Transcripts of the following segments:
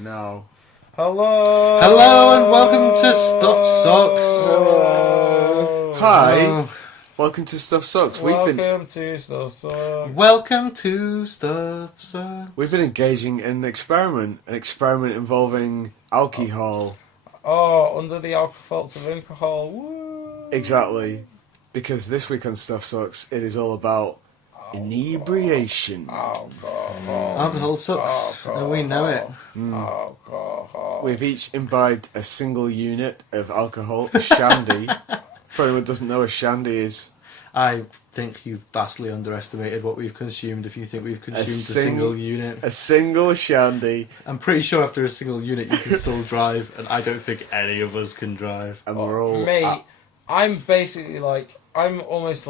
No. Hello! Hello and welcome to Stuff Sucks. Hello. Hi. Hello. Welcome to Stuff Sucks. Welcome to Stuff Sucks. Welcome to Stuff Sucks. We've been engaging in an experiment involving alcohol. Oh, under the faults of alcohol. Woo! Exactly. Because this week on Stuff Sucks, it is all about inebriation. Alcohol sucks, and we know it. Alcohol. We've each imbibed a single unit of alcohol, a shandy. For anyone who doesn't know what a shandy is, I think you've vastly underestimated what we've consumed if you think we've consumed a single unit. a single shandy, I'm pretty sure after a single unit you can still drive, and I don't think any of us can drive. and we're all... Mate, I'm basically I'm almost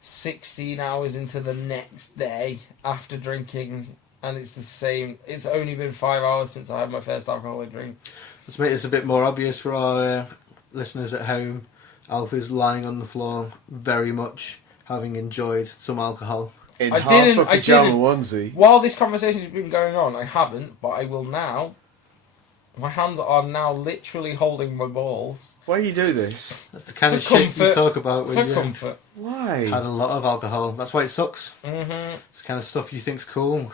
16 hours into the next day after drinking, and it's the same. It's only been 5 hours since I had my first alcoholic drink. Let's make this a bit more obvious for our listeners at home. Alfie's lying on the floor, very much having enjoyed some alcohol. in I half didn't- a I pyjama didn't. onesie. While this conversation has been going on, I haven't, but I will now. My hands are now literally holding my balls. Why do you do this? That's the kind For of shit you comfort. talk about when For you comfort. Why? had a lot of alcohol. That's why it sucks. Mm-hmm. It's the kind of stuff you think's cool.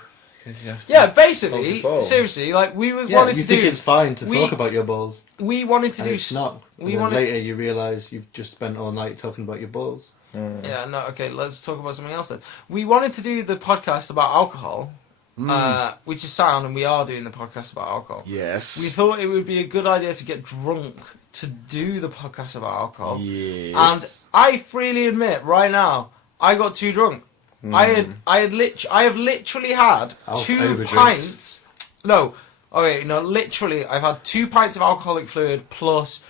Yeah, basically, Hold the ball. seriously, we Yeah, wanted you to think do. it's fine to we- talk about your balls, We wanted to and do. it's not. And we then wanted- later you realise you've just spent all night talking about your balls. Yeah, no, okay, let's talk about something else then. We wanted to do the podcast about alcohol, which is sound, and we are doing the podcast about alcohol. Yes. We thought it would be a good idea to get drunk to do the podcast about alcohol. Yes. And I freely admit, right now, I got too drunk. I have literally had Alf 2 overdrinks. pints. No, okay, no, literally, I've had 2 pints of alcoholic fluid plus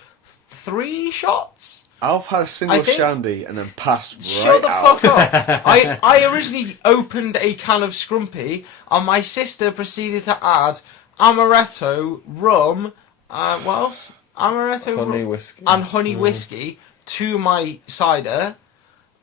3 shots. Alf had a single I think- shandy and then passed right Shut the out. fuck up. I originally opened a can of Scrumpy, and my sister proceeded to add amaretto, rum, what else? Amaretto, Honey rum, whiskey. and honey whiskey to my cider,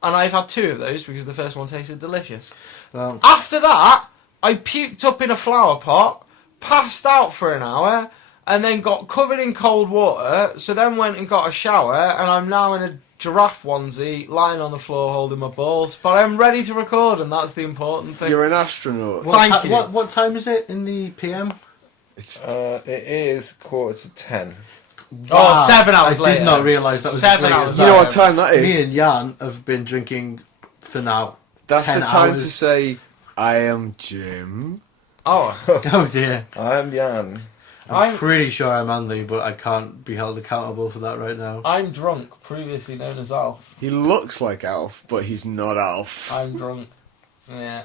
and I've had 2 of those because the first one tasted delicious. Well, After that, I puked up in a flower pot, passed out for an hour, and then got covered in cold water, so then went and got a shower, and I'm now in a giraffe onesie, lying on the floor holding my balls. But I'm ready to record, and that's the important thing. You're an astronaut. Thank you. What time is it in the PM? It's It is 9:45. Oh, 7 hours I later. did not realise that was 7 as late hours as you that. know what time that Me is? and Jan have been drinking for now. That's 10 the time hours. to say, I am Jim. Oh, Oh dear. I'm Jan. I'm pretty sure I'm Andy, but I can't be held accountable for that right now. I'm drunk, previously known as Alf. He looks like Alf, but he's not Alf. I'm drunk. Yeah.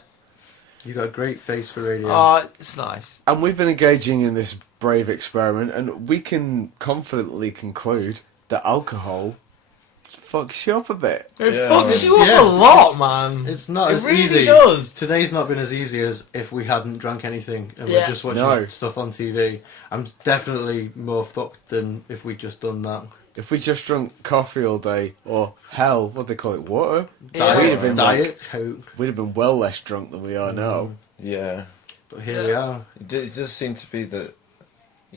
You got a great face for radio. Oh, it's nice. And we've been engaging in this brave experiment, and we can confidently conclude that alcohol fucks you up a bit. It Yeah. fucks you up Yeah. a lot, man. It's not It as really easy. does. Today's not been as easy as if we hadn't drunk anything and Yeah. we're just watching No. stuff on TV. I'm definitely more fucked than if we'd just done that. If we just drunk coffee all day, or hell, what do they call it, water? Yeah. We'd have been Diet Coke. we'd have been well less drunk than we are now. Yeah. But here we are. It does seem to be that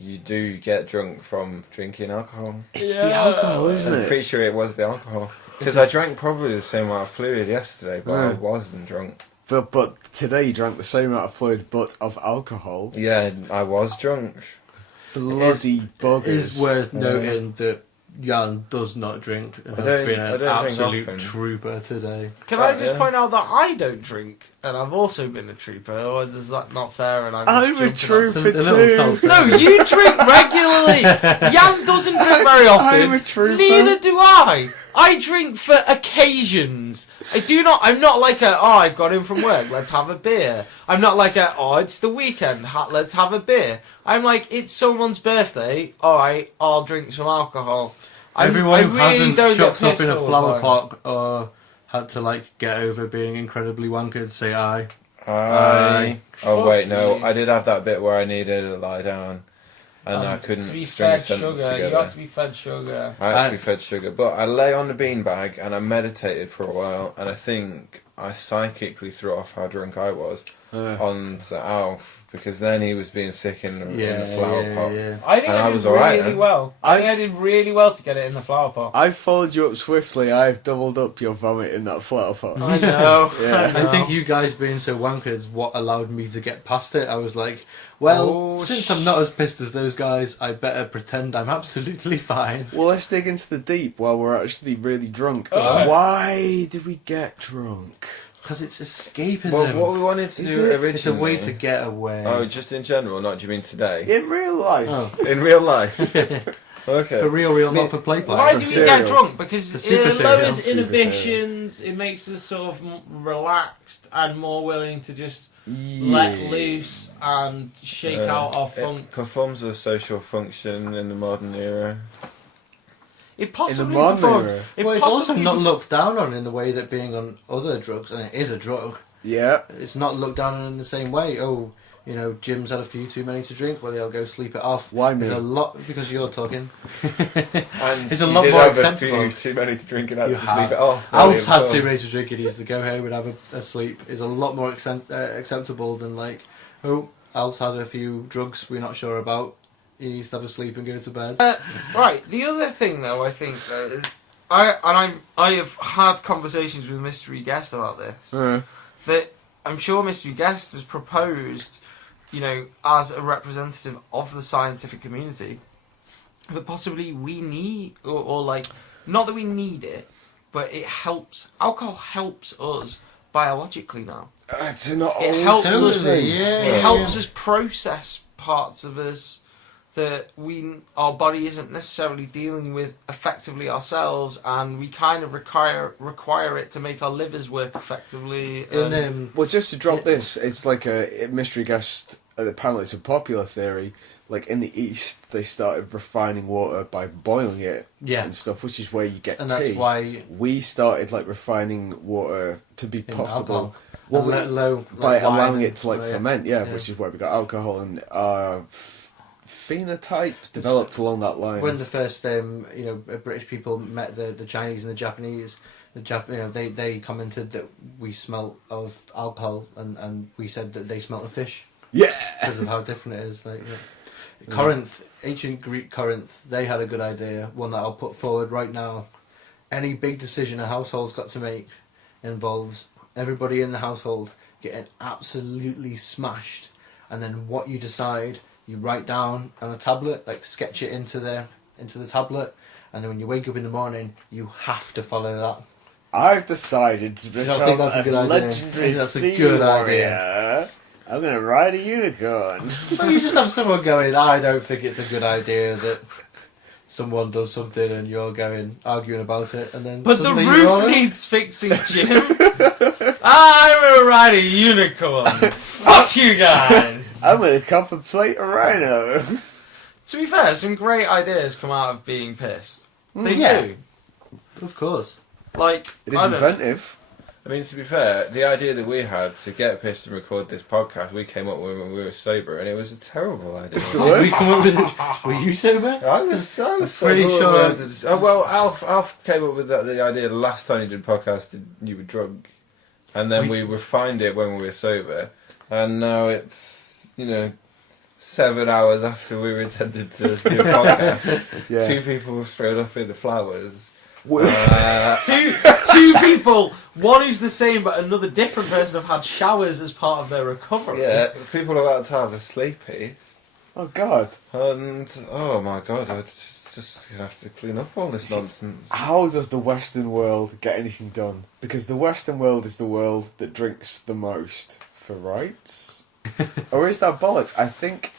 you do get drunk from drinking alcohol. It's the alcohol, isn't I'm it? pretty sure it was the alcohol. Because I drank probably the same amount of fluid yesterday, but I wasn't drunk. But today you drank the same amount of fluid, but of alcohol. Yeah, I was drunk. Bloody buggers. It is worth noting that Jan does not drink and I has don't- been I an don't drink absolute often. trooper today. Can I just Yeah. point out that I don't drink, and I've also been a trooper, or is that not fair? And I'm I'm a just jumping trooper A little too. salsa. on- No, you drink regularly. Jan doesn't drink very often. I'm a trooper. Neither do I. I drink for occasions. I do not. I'm not like a. Oh, I got in from work. Let's have a beer. I'm not like a. Oh, it's the weekend. Let's have a beer. I'm like, it's someone's birthday. All right, I'll drink some alcohol. Everyone who I really hasn't don't chucked get up in a pissed all the flower time. pot or had to get over being incredibly wankered, say aye. Oh Fuck wait, no, you. I did have that bit where I needed to lie down. and I couldn't to be string a fed sentence sugar. together. You have to be fed sugar. I had to be fed sugar, but I lay on the beanbag and I meditated for a while, and I think I psychically threw off how drunk I was onto Alf, because then he was being sick in the flower pot. Yeah. I think And I I did was alright really then. well. I think I did really well to get it in the flower pot. I've followed you up swiftly. I've doubled up your vomit in that flower pot. I know. Yeah. I think you guys being so wankers is what allowed me to get past it. I was like, well, since I'm not as pissed as those guys, I better pretend I'm absolutely fine. Well, let's dig into the deep while we're actually really drunk. Alright. Why did we get drunk? Because it's escapism. Well, what we wanted to Is do it? originally... It's a way to get away. Oh, just in general, not do you mean today? In real life. Oh. In real life? Okay. For real, not for play. Why do we cereal. get drunk? Because The super it cereal. lowers Super inhibitions, it makes us sort of relaxed and more willing to just let loose and shake out our funk. It performs a social function in the modern era. It possibly In the modern performs- era. it Well, it's also possibly not perf- looked down on in the way that being on other drugs, and it is a drug, Yeah. it's not looked down on in the same way. Oh, you know, Jim's had a few too many to drink, well, he'll go sleep it off. Why me? There's a lot, because you're talking. And It's a you lot did more have acceptable. a few too many to drink and had You to have. sleep it off. Al's had Well, too many to drink and he used to go home and have a sleep. Is a lot more acceptable than like, oh, Al's had a few drugs we're not sure about. He needs to have a sleep and go to bed. Right. The other thing, though, I think is, I have had conversations with mystery guest about this. That I'm sure mystery guest has proposed, you know, as a representative of the scientific community, that possibly we need, or like, not that we need it, but it helps. Alcohol helps us biologically now. It's an It old helps sort of us. thing. It helps us process parts of us that our body isn't necessarily dealing with effectively ourselves, and we kind of require it to make our livers work effectively. Well, just to drop Yeah. this, it's like a mystery guest. Apparently, it's a popular theory. Like in the East, they started refining water by boiling it Yeah. and stuff, which is where you get And tea. that's why We started like refining water to be in possible. alcohol, Well, and let low, by like wine allowing and- it to like oh, yeah. ferment, yeah, Yeah. which is where we got alcohol, and phenotype developed along that line. When the first British people met the Chinese and the Japanese, they commented that we smelt of alcohol, and we said that they smelt of fish Yeah, because of how different it is. Like, Corinth, ancient Greek Corinth, they had a good idea, one that I'll put forward right now. Any big decision a household's got to make involves everybody in the household getting absolutely smashed, and then what you decide, you write down on a tablet, like sketch it into the tablet, and then when you wake up in the morning, you have to follow that. I've decided to You don't become think that's a a good idea? legendary That's a sea good warrior. I'm gonna ride a unicorn. Well, you just have someone going, I don't think it's a good idea that someone does something, and you're going arguing about it, and then but the suddenly you're all roof in. needs fixing, Jim. I'm gonna ride a unicorn. Fuck you guys. I'm gonna contemplate a rhino. To be fair, some great ideas come out of being pissed. They Yeah. do. Of course. Like, It is I don't- inventive. I mean, to be fair, the idea that we had to get pissed and record this podcast, we came up with when we were sober, and it was a terrible idea. It's the Did we worst. come up with it? Were you sober? I was pretty sober sure- with this- Oh, well, Alf came up with the idea the last time you did a podcast, you were drunk, and then we refined it when we were sober, and now it's 7 hours after we were intended to do a podcast. Yeah. 2 people were thrown up in the flowers. Two people, one who's the same but another different person, have had showers as part of their recovery. Yeah, people about to have a sleepy, Oh God! and oh my god, I just gonna have to clean up all this nonsense. How does the Western world get anything done? Because the Western world is the world that drinks the most for rights, or is that bollocks? I think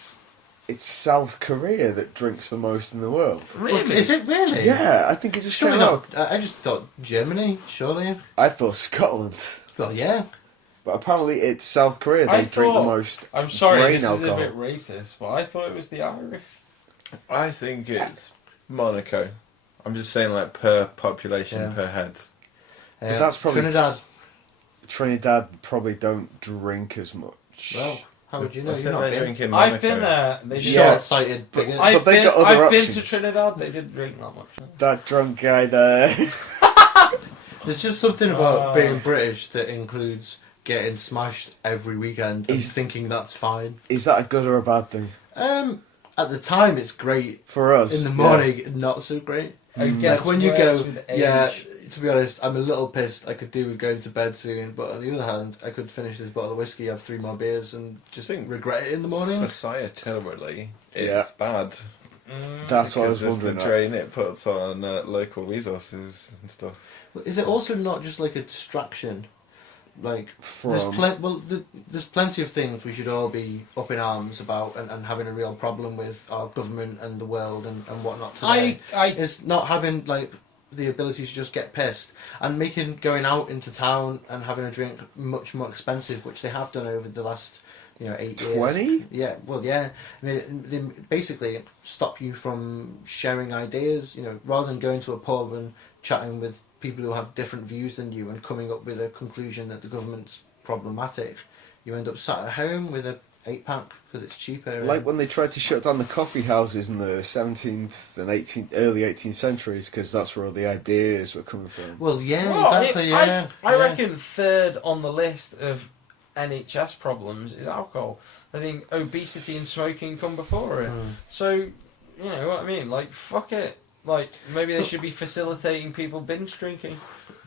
it's South Korea that drinks the most in the world. Really? Is it really? Yeah, I think it's a Surely straight up. not. I just thought Germany, surely. I thought Scotland, Well, yeah. but apparently it's South Korea. They I drink the thought- most. I'm sorry, grain this alcohol. is a bit racist, but I thought it was the Irish. I think it's Monaco. I'm just saying, like, per population, Yeah. per head. But that's probably- Trinidad. Trinidad probably don't drink as much. Well, How would you know? I You're think not they're been. drinking I've been Monaco. there. They did. Short-sighted bigot. I've they been, got other I've been to options. Trinidad. They didn't drink that much. That drunk guy there. There's just something about being British that includes getting smashed every weekend and Is- thinking that's fine. Is that a good or a bad thing? At the time, it's great. For us. In the yeah. morning, not so great. It gets Like when you worse go, with age. yeah. To be honest, I'm a little pissed. I could do with going to bed soon, but on the other hand, I could finish this bottle of whiskey, have 3 more beers, and just Think regret it in the morning. Societally, it's Yeah. bad. That's what I was Because of the wondering. drain it puts on local resources and stuff. Is it also not just like a distraction? Like there's From there's plenty of things we should all be up in arms about and having a real problem with our government and the world and whatnot today. It's not having like the ability to just get pissed and making going out into town and having a drink much more expensive, which they have done over the last 8 years. 20? Yeah, well, yeah. I mean, they basically stop you from sharing ideas. Rather than going to a pub and chatting with people who have different views than you and coming up with a conclusion that the government's problematic, you end up sat at home with a 8-pack because it's cheaper. Like when they tried to shut down the coffee houses in the 17th and early 18th centuries, because that's where all the ideas were coming from. Well, yeah, exactly. Yeah, I reckon third on the list of NHS problems is alcohol. I think obesity and smoking come before it. So, you know what I mean? Like, fuck it. Like, maybe they should be facilitating people binge drinking.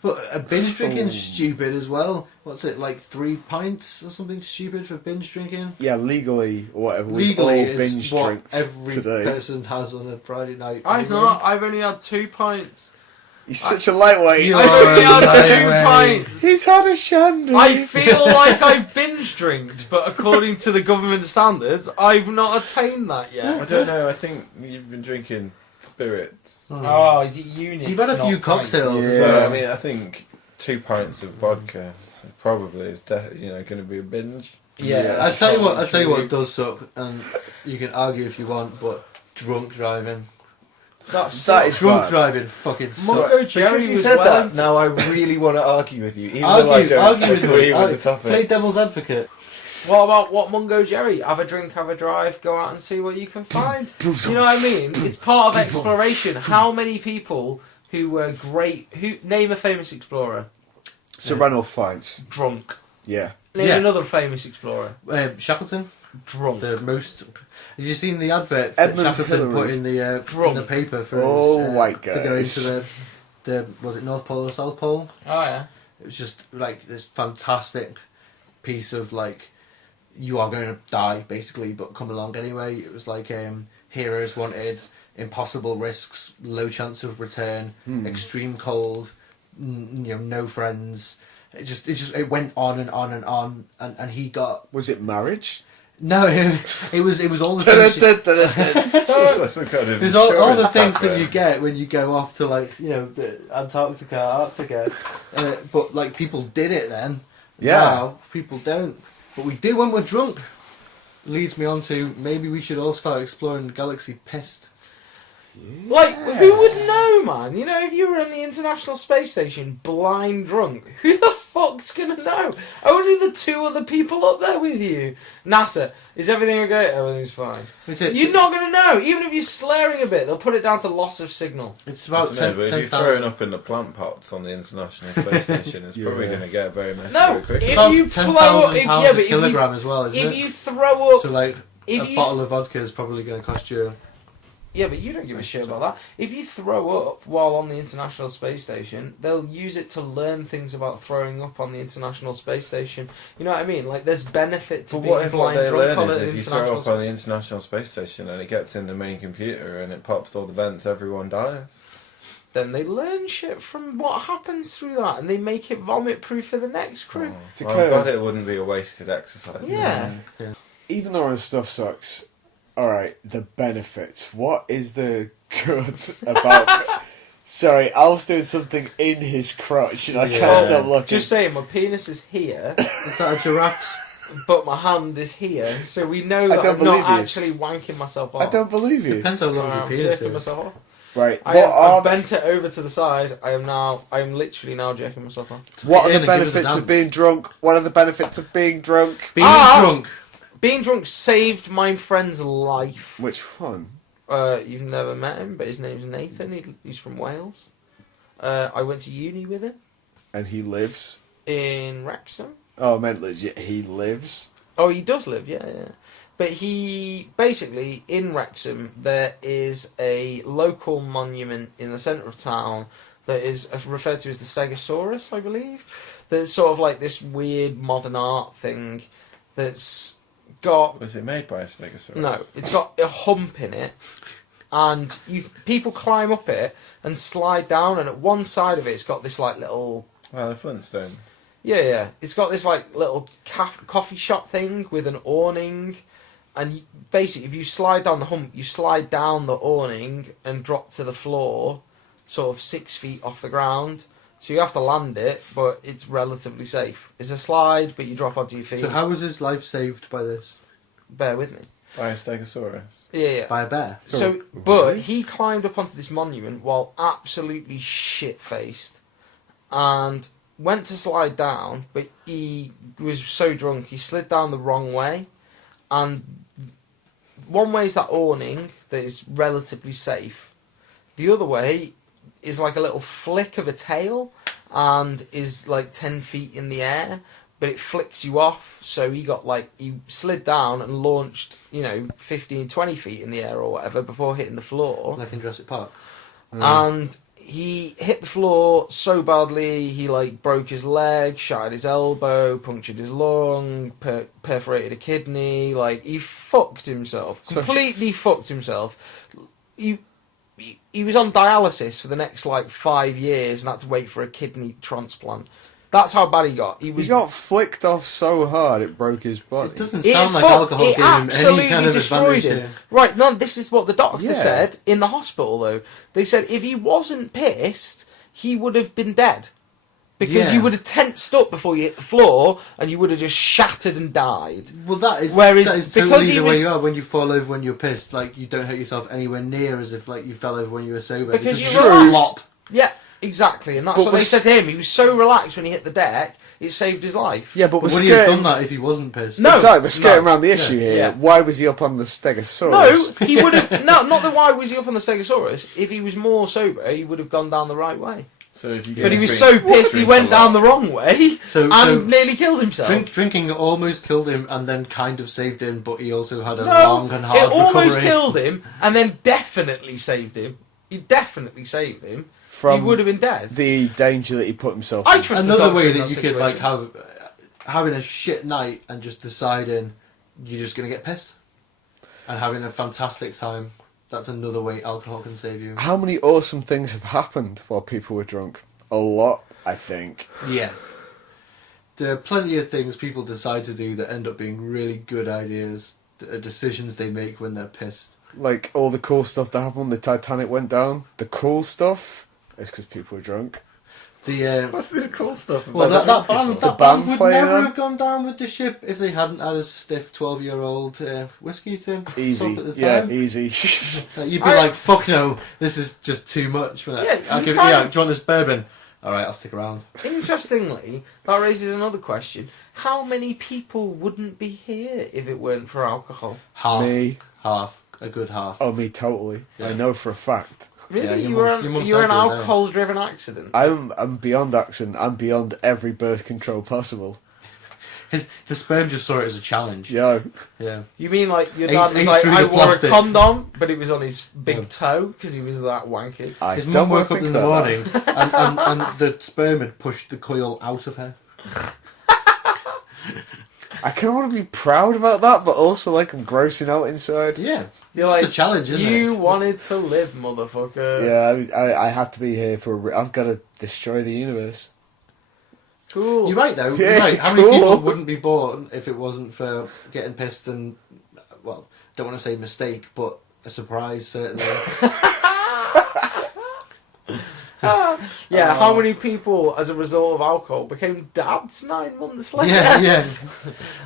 But binge drinking's stupid as well. What's it, like 3 pints or something stupid for binge drinking? Yeah, legally or whatever. Legally, we all it's binge what drinks every today. person has on a Friday night. I've anyway. not. I've only had 2 pints. He's such a lightweight. You I've are only a had 2 lightweight. pints. He's had a shandy. I feel like I've binge drinked, but according to the government standards, I've not attained that yet. I don't know. I think you've been drinking spirits. Oh, is it units? You've had a few not pints? cocktails. Yeah. So I mean, I think 2 pints of vodka probably is going to be a binge. Yeah, I tell you what. I tell you true. what does suck, and you can argue if you want, but drunk driving. That is Drunk bad. driving fucking sucks. Mungo Jerry Because you was said well that, now I really want to argue with you, even though I don't argue with agree me. with the topic. Play devil's advocate. What about what Mungo Jerry? Have a drink, have a drive, go out and see what you can find. You know what I mean? It's part of exploration. How many people who were great... Name a famous explorer. Sir Ranulph Fiennes. Drunk. Yeah. Name Yeah. another famous explorer. Shackleton, Drunk. the most. Have you seen the advert Edmund that Shackleton Hillary. put in the paper for Oh, his, white to go guys. into the was it North Pole or South Pole? Oh, yeah. It was just like this fantastic piece of like, you are going to die basically, but come along anyway. It was like heroes wanted, impossible risks, low chance of return, extreme cold, no friends. It went on and on and on, and he got Was it marriage? no. It was all the things. That's some kind of There's all the insurance things that advert. you get when you go off to like the Antarctica, Arctica, but like people did it then. Yeah. Now people don't, but we do when we're drunk. Leads me on to maybe we should all start exploring the galaxy pissed. Like, who would know, man? You know, if you were in the International Space Station blind drunk, who the fuck's gonna know? Only the 2 other people up there with you. NASA, is everything okay? Everything's fine. You're not gonna know. Even if you're slurring a bit, they'll put it down to loss of signal. It's about No, but if you're 10,000. throwing up in the plant pots on the International Space Station, it's probably Yeah. going to get very messy No, very quickly. if About you 10,000 blow up, pounds yeah, a but kilogram as well, isn't if it? you throw up, So like if a you bottle of vodka is probably going to cost you. yeah, but you don't give a shit about that. If you throw up while on the International Space Station, they'll use it to learn things about throwing up on the International Space Station. You know what I mean? Like, there's benefit to But being what if what blind they drunk learn on is an if you throw International up on the International Space Station and it gets in the main computer and it pops all the vents, everyone dies? Then they learn shit from what happens through that, and they make it vomit-proof for the next crew. To Well, I'm curve. glad it wouldn't be a wasted exercise. Yeah. Even though our stuff sucks, alright, the benefits. What is the good about... Sorry, Al's doing something in his crotch and I Yeah. can't stop looking. Just saying, my penis is here, Is that a giraffe's? but my hand is here, so we know I that don't I'm not believe you. actually wanking myself off. I don't believe you. Depends how long your I'm penis jerking is. myself off. Right, I've bent it over to the side. I'm literally now jerking myself off. what are Yeah, the give us a benefits of dance. being drunk? What are the benefits of being drunk? Being Ah! drunk. Being drunk saved my friend's life. Which one? You've never met him, but his name's Nathan. He's from Wales. I went to uni with him And he lives. in Wrexham. Oh, I meant legit. He lives. Oh, he does live, yeah. But he, basically, in Wrexham, there is a local monument in the centre of town that is referred to as the Stegosaurus, I believe. That's sort of like this weird modern art thing that's got... Was it made by a Stegosaurus? No, it's got a hump in it, and people climb up it and slide down, and at one side of it's got this, like, little... Well, the Flintstones. Yeah. It's got this, like, little coffee shop thing with an awning. And basically, if you slide down the hump, you slide down the awning and drop to the floor, sort of 6 feet off the ground. So you have to land it, but it's relatively safe. It's a slide, but you drop onto your feet. So how was his life saved by this? Bear with me. By a Stegosaurus. Yeah. By a bear? So, but he climbed up onto this monument while absolutely shit-faced, and went to slide down, but he was so drunk he slid down the wrong way, and one way is that awning that is relatively safe. The other way is like a little flick of a tail and is like 10 feet in the air, but it flicks you off, so he slid down and launched, 15, 20 feet in the air or whatever before hitting the floor. Like in Jurassic Park? And he hit the floor so badly, he broke his leg, shattered his elbow, punctured his lung, perforated a kidney. He fucked himself, completely fucked himself. He was on dialysis for the next 5 years and had to wait for a kidney transplant. That's how bad he got. He got flicked off so hard it broke his body. It doesn't sound like alcohol gave him any kind of destroyed him. advantage here. Right, no, this is what the doctor Yeah. said in the hospital, though. They said if he wasn't pissed, he would have been dead. Because Yeah. you would have tensed up before you hit the floor, and you would have just shattered and died. Well, that is Whereas, totally because he the way was- you are when you fall over when you're pissed. You don't hurt yourself anywhere near as if you fell over when you were sober. Because you you're just relaxed. flop. Yeah, exactly. And that's But what they was- said to him. He was so relaxed when he hit the deck, it saved his life. Yeah, but But we're would he have done skirting... that if he wasn't pissed? No. Exactly, we're skirting No. around the issue here. Yeah. Why was he up on the Stegosaurus? No, he would have... No, not the why was he up on the Stegosaurus. If he was more sober, he would have gone down the right way. So if you get But he a was drink- so pissed he drink went a down lot. the wrong way So and nearly killed himself. drinking almost killed him and then kind of saved him, but he also had a No, long and hard it almost recovery. killed him and then definitely saved him. He definitely saved him. From he would have been dead. the danger that he put himself I in. trust the Another doctor way in that you could situation. having a shit night and just deciding you're just going to get pissed and having a fantastic time. That's another way alcohol can save you. How many awesome things have happened while people were drunk? A lot, I think. Yeah. There are plenty of things people decide to do that end up being really good ideas, that are decisions they make when they're pissed. Like, all the cool stuff that happened when the Titanic went down. The cool stuff is because people were drunk. What's this cool stuff about? Well, that drunk band, people? that The band band would playing never them? have gone down with the ship if they hadn't had a stiff 12-year-old whiskey to Easy. sup at the Yeah, time. easy. You'd be like, fuck no, this is just too much. Yeah, I'll you give can't- yeah, do you want this bourbon? Alright, I'll stick around. Interestingly, that raises another question. How many people wouldn't be here if it weren't for alcohol? Half. Me. Half. A good half. Oh, me totally. I Yeah. know for a fact. Really? Yeah, your you were mum's- your mum's you were an cycling there. alcohol-driven accident? I'm beyond accident. I'm beyond every birth control possible. The sperm just saw it as a challenge. Yo. Yeah. You mean your Ate- dad was ate like, through I the wore plastic. a condom, but it was on his big Yeah. toe because he was that wanky? I His don't mum want woke to up think in the about morning that. and the sperm had pushed the coil out of her. I kind of want to be proud about that, but also I'm grossing out inside. Yeah. You're It's like, a challenge, isn't you it? wanted to live, motherfucker. Yeah, I have to be here for. I've got to destroy the universe. Cool. You're right, though. Yeah, You're right. How many cool. people wouldn't be born if it wasn't for getting pissed and, well, don't want to say mistake, but a surprise, certainly. Yeah, how many people, as a result of alcohol, became dads 9 months later? yeah.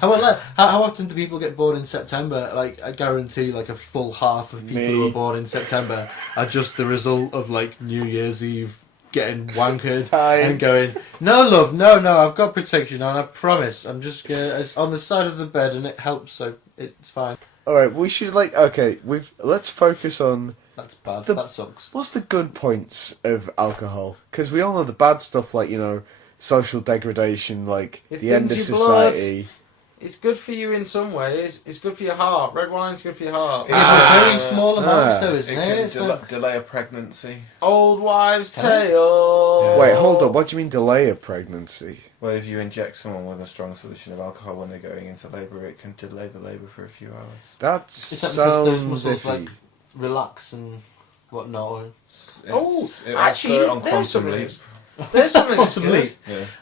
How often do people get born in September? I guarantee a full half of people Me. who are born in September are just the result of New Year's Eve getting wankered and going, no love, no, I've got protection on, I promise. I'm just it's on the side of the bed and it helps, so It's fine. All right, we should let's focus on That's bad. The- That sucks. what's the good points of alcohol, because we all know the bad stuff, like social degradation, like It the end of thins your blood. society. It's good for you in some ways. It's good for your heart. Red wine's good for your heart. Yeah, but very small amounts though, isn't It it? can It's like- delay a pregnancy. Old wives' Can it? tale. Wait, hold up. What do you mean delay a pregnancy? Well, if you inject someone with a strong solution of alcohol when they're going into labour, it can delay the labour for a few hours. That Is that because those sounds muscles iffy. like relax and whatnot? Or... Oh, It actually, also on there's quantum something. leap. There's something that's Quantum good. leap.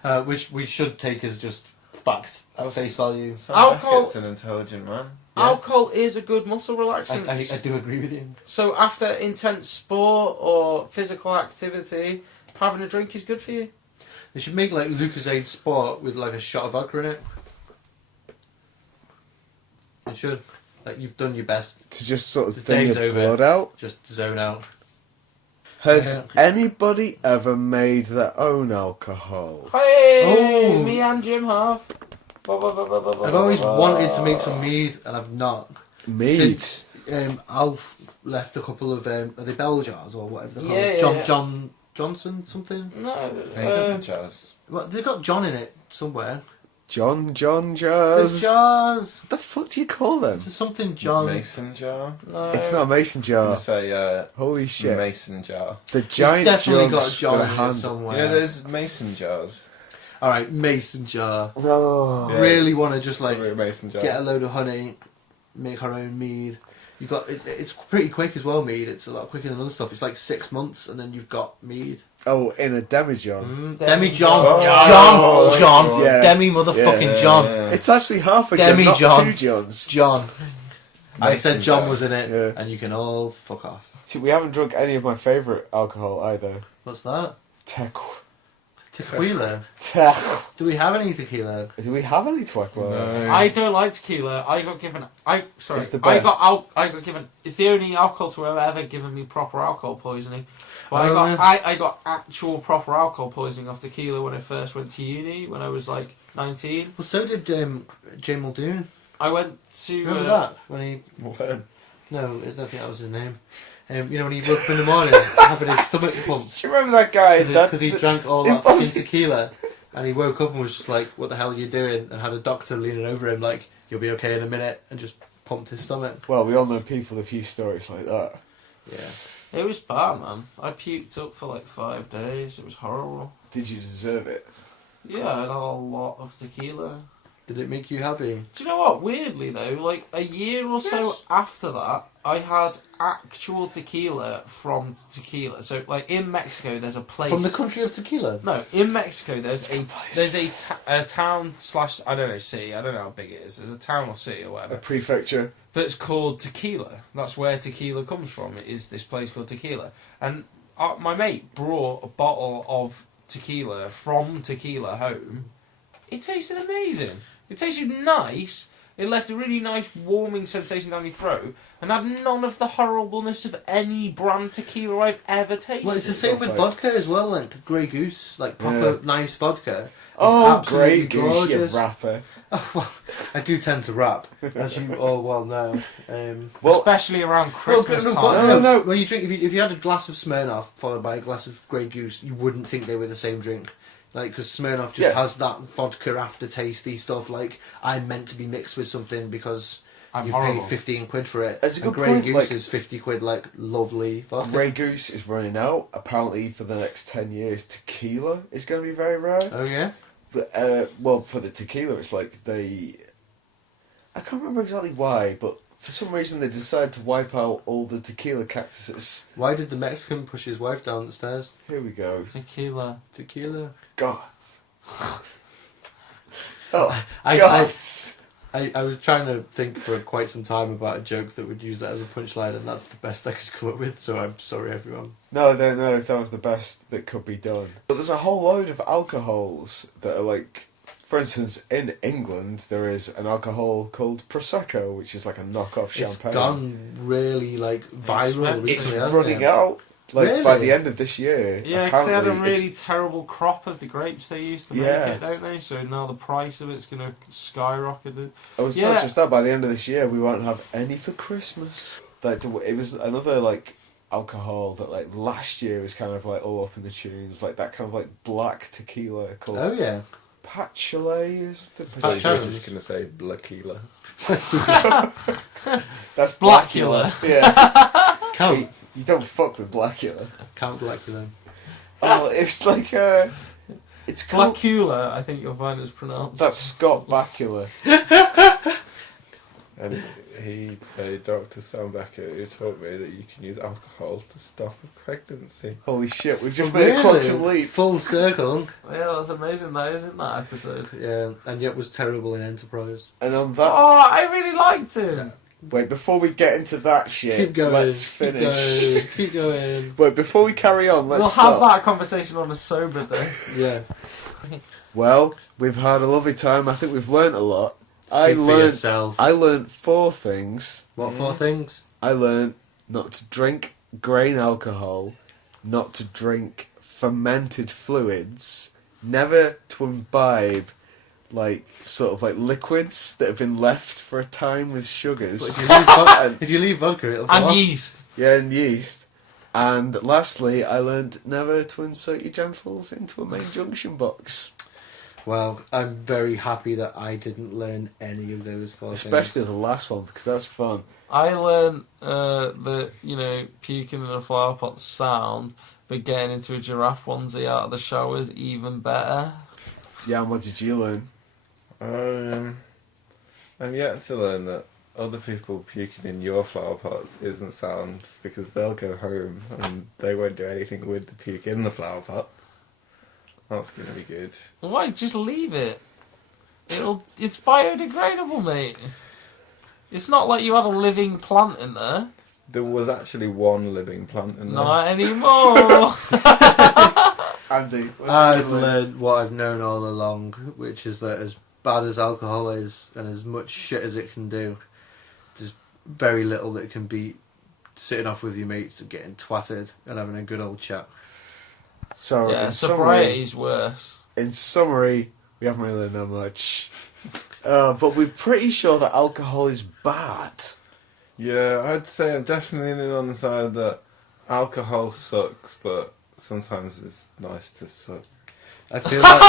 Yeah. Which we should take as just fact at Well, face value. Sam Alcohol- Beckett's an intelligent man. Yeah. Alcohol is a good muscle relaxant. I do agree with you. So after intense sport or physical activity, having a drink is good for you. They should make like Lucozade Sport with like a shot of vodka in it. They should. Like you've done your best. To just sort of The thin day's your over. blood out. Just zone out. Has Yeah. anybody ever made their own alcohol? Hey, Oh. me and Jim have. I've always wanted to make some mead and I've not. Mead. Since Alf left a couple of are they bell jars or whatever they're called? Yeah, yeah, John yeah. John Johnson something. No, Mason jars. Well, they've got John in it somewhere. John The jars. jars. What the fuck do you call them? It's something John. Mason jar. no. It's not a mason I'm jar. gonna say Holy shit. mason jar. The He's giant definitely got jugs John with a in it hand. somewhere. You know, there's mason jars. All right, mason jar. Oh. Yeah. Really want to just like Probably a mason jar. get a load of honey, make our own mead. You got it's pretty quick as well. Mead. It's a lot quicker than other stuff. It's like 6 months, and then you've got mead. Oh, in a demijohn. Demi John, Oh, John, John, yeah. Demi motherfucking Yeah. John, Yeah. It's actually half a Demi John, not John. 2 Johns. John. I Mason said John jar. was in it, Yeah. and you can all fuck off. See, we haven't drunk any of my favourite alcohol either. What's that? Tequila. Do we have any tequila? Do we have any Tweckwell? No. I don't like tequila. I got given. It's the I best. got given. It's the only alcohol to have ever given me proper alcohol poisoning. But Oh, I got actual proper alcohol poisoning off tequila when I first went to uni when I was like 19. Well, so did Jay Muldoon. I went to. Remember that when he? What? No, I don't think that was his name. You know when he woke up in the morning having his stomach pumped Do you remember that guy? because he drank all that fucking Impossible. tequila, and he woke up and was just like, "What the hell are you doing?" And had a doctor leaning over him like, "You'll be okay in a minute," and just pumped his stomach. Well, we all know people with a few stories like that. Yeah. It was bad, man. I puked up for like 5 days. It was horrible. Did you deserve it? Yeah, I had a lot of tequila. Did it make you happy? Do you know what? Weirdly though, like a year or so after that, I had actual tequila from tequila. So, like in Mexico, there's a place. From the country of tequila? No, in Mexico, there's a place. a town slash I don't know city. I don't know how big it is. There's a town or city or A whatever prefecture. that's called Tequila. That's where tequila comes from. It is this place called Tequila, and my mate brought a bottle of tequila from Tequila home. It tasted amazing. It tasted nice. It left a really nice warming sensation down your throat and had none of the horribleness of any brand tequila I've ever tasted. Well, it's the same with Folks. vodka as well, like Grey Goose, like proper nice vodka. It's Oh, absolutely great goose, you gorgeous. rapper. Oh, well, I do tend to rap, as you all well know. Well, Especially around Christmas Well, time. No. When you drink, if you had a glass of Smirnoff followed by a glass of Grey Goose, you wouldn't think they were the same drink. Like, because Smirnoff just Yeah. has that vodka aftertasty stuff. Like, I'm meant to be mixed with something because I'm you've horrible. paid 15 quid for it. That's a And good Grey point, Goose like- is 50 quid, like lovely vodka. Grey Goose is running out. Apparently, for the next 10 years, tequila is going to be very rare. Oh yeah. But, well, for the tequila, it's like they... I can't remember exactly why, but for some reason they decided to wipe out all the tequila cactuses. Why did the Mexican push his wife down the stairs? Here we go. Tequila. Tequila. God. Oh, I God. was trying to think for quite some time about a joke that would use that as a punchline, and that's the best I could come up with. So I'm sorry, everyone. No, I don't know if that was the best that could be done. But there's a whole load of alcohols that are like... For instance, in England, there is an alcohol called Prosecco, which is like a knockoff It's champagne. gone really like viral It's recently. It's hasn't running it? out. Like by the end of this year. Yeah, because they had a apparently really terrible crop of the grapes they used to make it, don't they? So now the price of it's going to skyrocket. It's not just that. By the end of this year, we won't have any for Christmas. Like it was another like alcohol that like last year was kind of like all up in the tunes, like that kind of like black tequila called. Oh yeah. Patchouli or something. I thought you were just going to say Blackila. That's Blackula. Yeah. Count. You don't fuck with Blackula. Count Blackula. Oh, it's like it's called. Blackula, I think you'll find it's pronounced. That's Scott Bakula. And Dr. Sam Becker, who taught me that you can use alcohol to stop a pregnancy. Holy shit, we've just made a quantum leap. Full circle. Yeah, that's amazing. That isn't that episode. Yeah, and yet was terrible in Enterprise. And on that. Oh, I really liked him. Wait, before we get into that shit, Keep going. let's finish. Keep going. Wait, before we carry on, let's We'll stop. have that conversation on a sober day. Yeah. Well, we've had a lovely time. I think we've learnt a lot. Speak for yourself. I learnt 4 things. What 4 things? I learnt not to drink grain alcohol, not to drink fermented fluids, never to imbibe like sort of like liquids that have been left for a time with sugars. But if you leave vodka, it'll go And off. yeast. Yeah, and yeast. And lastly, I learnt never to insert your genitals into a main junction box. Well, I'm very happy that I didn't learn any of those 4 Especially things. the last one, because that's fun. I learned that, puking in a flower pot's sound, but getting into a giraffe onesie out of the shower is even better. Yeah, and what did you learn? I'm yet to learn that other people puking in your flower pots isn't sound, because they'll go home and they won't do anything with the puke in the flower pots. That's going to be good. Why? Just leave it. It's biodegradable, mate. It's not like you had a living plant in there. There was actually one living plant in there. Not anymore. Andy, what did I've you learn? learned what I've known all along, which is that as bad as alcohol is, and as much shit as it can do, there's very little that can beat sitting off with your mates and getting twatted and having a good old chat. So, Yeah, in sobriety's worse. summary, we haven't really learned that much. But we're pretty sure that alcohol is bad. Yeah, I'd say I'm definitely leaning on the side that alcohol sucks, but sometimes it's nice to suck. I feel like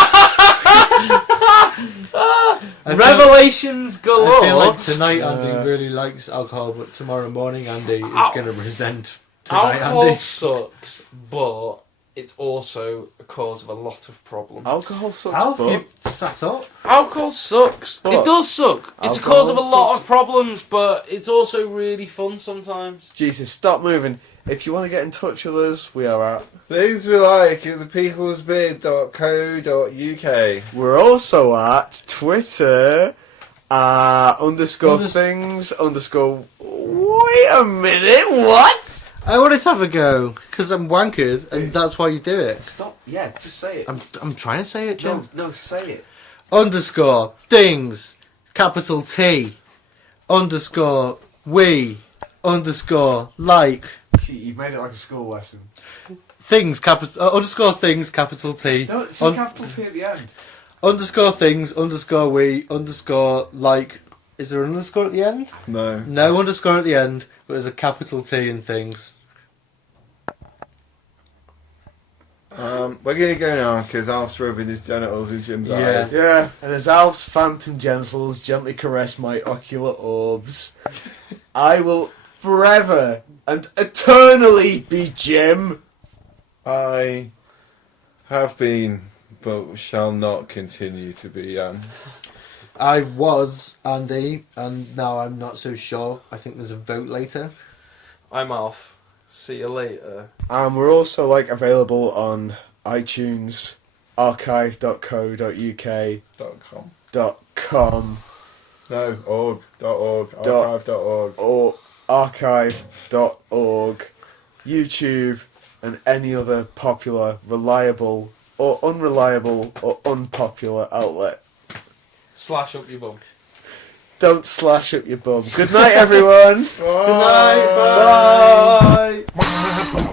Revelations galore. I feel like tonight Andy really likes alcohol, but tomorrow morning Andy is going to resent tonight Alcohol Andy. sucks, but it's also a cause of a lot of problems. Alcohol sucks, Alf, but... you've sat up. Alcohol sucks. But It does suck. It's a alcohol cause of a lot sucks. of problems, but it's also really fun sometimes. Jesus, stop moving. If you want to get in touch with us, we are at... Things we like at thepeoplesbeard.co.uk. We're also at Twitter, underscore things, underscore... Wait a minute, what? I wanted to have a go because I'm wankered, and that's why you do it. Stop, yeah, just say it. I'm trying to say it, Jim. No, say it. Underscore things, capital T, underscore we, underscore like See, you made it like a school lesson. things, capital underscore things, capital T. Don't see capital T at the end. Underscore things, underscore we, underscore like. Is there an underscore at the end? No. No underscore at the end, but there's a capital T in things. We're going to go now because Alf's rubbing his genitals in Jim's Yeah. eyes. Yeah, and as Alf's phantom genitals gently caress my ocular orbs, I will forever and eternally be Jim. I have been, but shall not continue to be Jan. I was Andy, and now I'm not so sure. I think there's a vote later. I'm off. See you later. And we're also available on iTunes, archive.co.uk, .com. .com, No, org.org, Dot- archive.org. or archive.org, YouTube, and any other popular, reliable, or unreliable, or unpopular outlet. Slash up your bum. Don't slash up your bum. Good night, everyone. Good night. Bye.